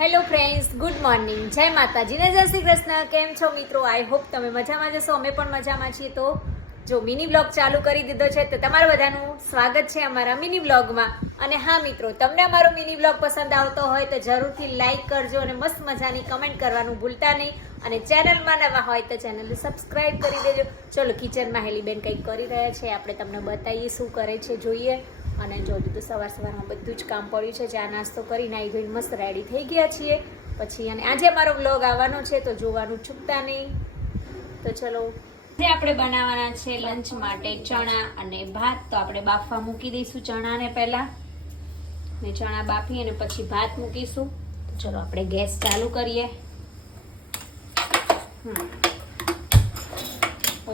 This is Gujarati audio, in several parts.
Hello friends, good morning. જય માતાજી ને જય શ્રી કૃષ્ણ. કેમ છો મિત્રો? આઈ હોપ તમે મજામાં જશો. અમે પણ મજામાં છીએ. તો જો મિની બ્લોગ ચાલુ કરી દીધો છે તો તમારું બધાનું સ્વાગત છે અમારા મિની બ્લોગમાં. અને હા મિત્રો, તમને અમારો મિની બ્લોગ પસંદ આવતો હોય તો જરૂરથી લાઈક કરજો અને મસ્ત મજાની કમેન્ટ કરવાનું ભૂલતા નહીં. અને ચેનલમાં નવા હોય તો ચેનલને સબસ્ક્રાઈબ કરી દેજો. ચલો, કિચનમાં હેલીબેન કંઈક કરી રહ્યા છે, આપણે તમને બતાવીએ શું કરે છે, જોઈએ. અને જો તો સવારમાં બધું જ કામ પડ્યું છે. ચા નાસ્તો કરીને આવી ગઈ, મસ્ત રેડી થઈ ગયા છીએ. પછી અને આજે અમારો બ્લોગ આવવાનો છે તો જોવાનું ચૂકતા નહીં. તો ચલો, આજે આપણે બનાવવાના છે લંચ માટે ચણા અને ભાત. તો આપણે બાફવા મૂકી દઈશું ચણાને પહેલા, ને ચણા બાફી અને પછી ભાત મૂકીશું. તો ચલો આપણે ગેસ ચાલુ કરીએ.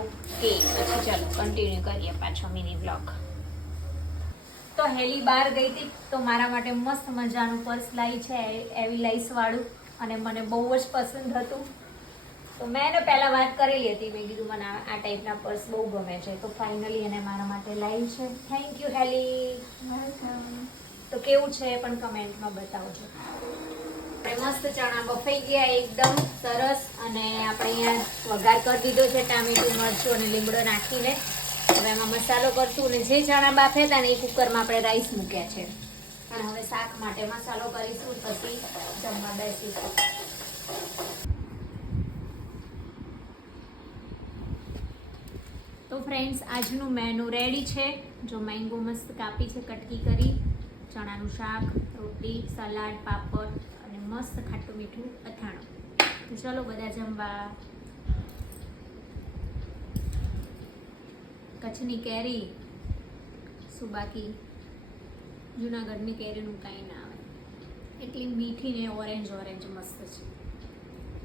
ઓકે, પછી ચલો કન્ટિન્યુ કરીએ પાછો મિની બ્લોગ. તો હેલી બહાર ગઈ હતી તો મારા માટે મસ્ત મજાનું પર્સ લાવી છે, એવી લાઈસ વાળું, અને મને બહુ જ પસંદ હતું. તો મેં એને પહેલાં વાત કરેલી હતી, મેં કીધું મને આ ટાઈપના પર્સ બહુ ગમે છે. તો ફાઇનલી એને મારા માટે લાવી છે. થેન્ક યુ હેલી. તો કેવું છે એ પણ કમેન્ટમાં બતાવજો. આપણે મસ્ત ચણા બફાઈ ગયા એકદમ સરસ, અને આપણે અહીંયા વઘાર કરી દીધો છે ટામેટું, મરચું અને લીમડો નાખીને. હવે એમાં મસાલો કરશું, અને જે ચણા બાફ્યા હતા ને એ કુકરમાં આપણે રાઈસ મૂક્યા છે. અને હવે શાક માટે મસાલો કરીશું, પછી જમવા બેસીશું. તો ફ્રેન્ડ્સ, આજનું મેનુ રેડી છે. જો મેંગો મસ્ત કાપી છે, કટકી કરી, ચણાનું શાક, રોટલી, સલાડ, પાપડ અને મસ્ત ખાટું મીઠું અથાણું. તો ચલો બધા જમવા. કચ્છની કેરી શું બાકી, જુનાગઢની કેરીનું કાંઈ ના આવે, એટલી મીઠી ને ઓરેન્જ ઓરેન્જ મસ્ત છે.